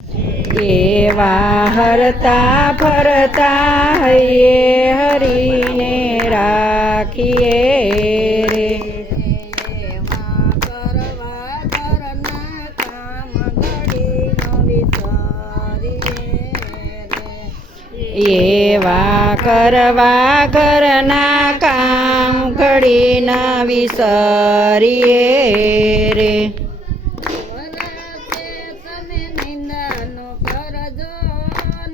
એવા હરતા ફરતા હૈયે હરીને રાખીએ રે. એવા કરવા ઘરના કામ ઘડી નવી કરીએ રે. એવા કરવા ઘરના કામ ઘડી ન વિસરીએ રે. વરાતે તમે નિંદાનો કરજો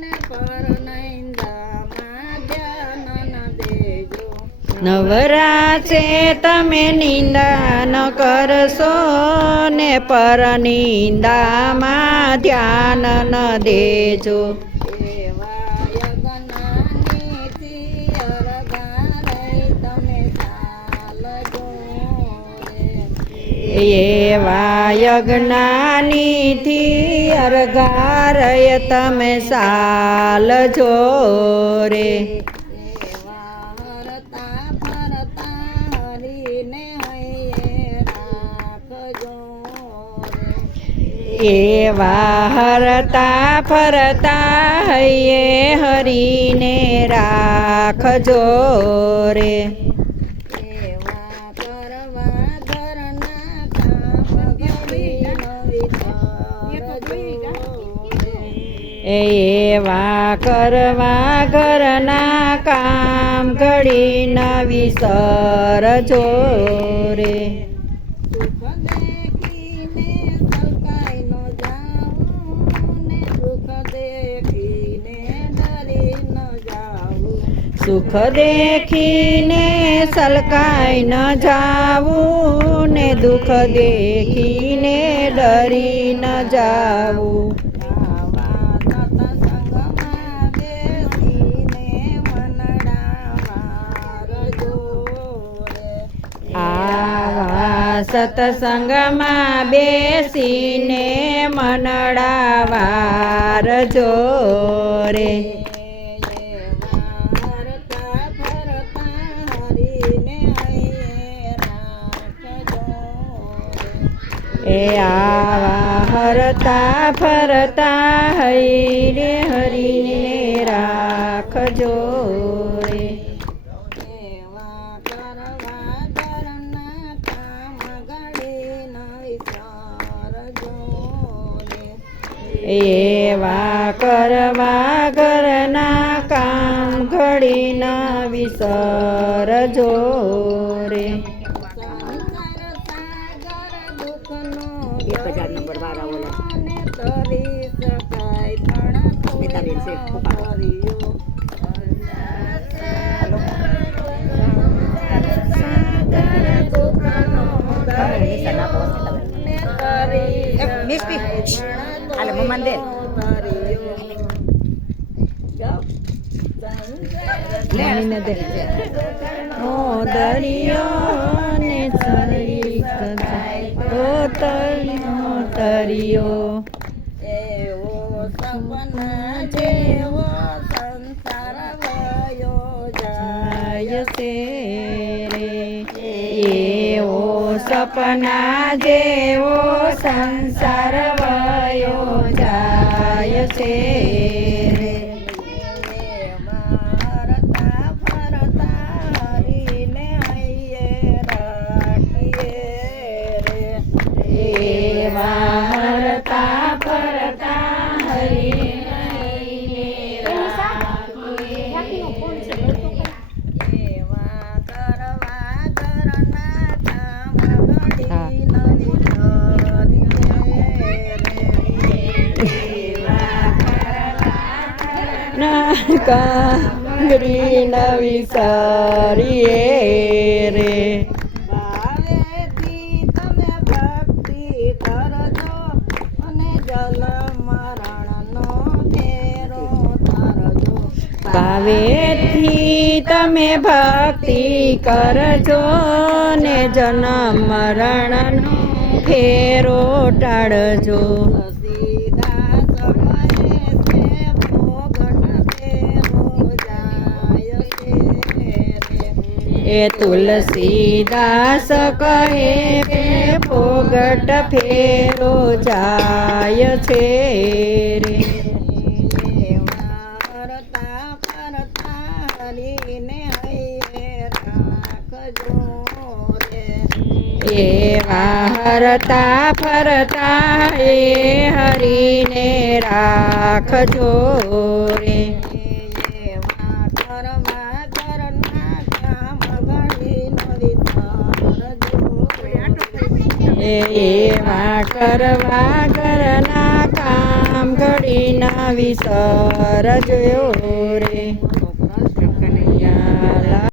ને પર નિંદામાં ધ્યાન ન દેજો. નવરા છે તમે નિંદા ન કરશો ને પર નિંદામાં ધ્યાન ન દેજો. એવા યજ્ઞાનીથી અરગારે તમે ચાલજો રે. એવા યજ્ઞાનીથી અરગારય તમે સાલજો રે. એવા હરતા ફરતા હરીને હૈયે રાખજો રે. એવા હરતા ફરતા હૈયે હરીને રાખજો રે. એવા કરવા ઘરના કામ ઘડી નવી કરજો રે. એવા કરવા ઘરના કામ ઘડી ન વિસરજો રે. સુખ દેખીને સલકાઈ ન જાવું ને દુઃખ દેખીને ડરી ન જાવું. સુખ દેખીને સલકાઈ ન જાવું ને દુઃખ દેખીને ડરી ન જાવું. આવા સત્સંગમાં બેસીને મનડાવારજો રે. આવા સત્સંગમાં બેસીને મનડાવારજો રે. એવા હરતા ફરતા હરીને હૈયે રાખજો રે. એ આવા હરતા ફરતા હૈરે હરીને રાખજો રે. એવા કરવા ઘરના કામ ઘડી નવી કરજો રે. એવા કરવા ઘરના કામ ઘડી ન વિસરજો રે. સંસાર સાગર દુઃખનો 1000 નંબર વાળા ઓલા ને તરી શકાય પણ નેતાબેન છે, કોઈ ન ઉપાડો. કર્યો. હાલે મમ્માને દે. મમ્મીને દે. ઓ દરિયો ને ચરી ઓ તરિયો તરિયો. એવો સપના જેવો સંસાર વયો જાય. જાય છે રે. એવો સપના જેવો સંસાર વયો જાય છે રે. એવા હરતા ફરતા હરીને હૈયે રાખીએ રે. એવા હરતા ફરતા હરીને એવા કરવા ઘરના કામ ઘડી નવી કરીએ રે. કાંગરી નવી સારીએ રે. ભાવેથી તમે ભક્તિ કરજો અને જલ મરણનો ફેરો તારજો. ભાવેથી તમે ભક્તિ કરજો ને જન્મ મરણનો ફેરો ટાળજો. સીધા સમયે છે ભોગન ફેરો જાય છે રે. એ તુલસીદાસ કહે કે ફોગટ ફેરો જાય છે રે ફરતા ફરતા હરીને હૈયે રાખજો રે એવા હરતા ફરતા એ હરીને રાખજો રે એવા કરવા ઘરના કામ ઘડીનો વિચારજો એવા કરવા ઘરના કામ ઘડીના વિસરજો રે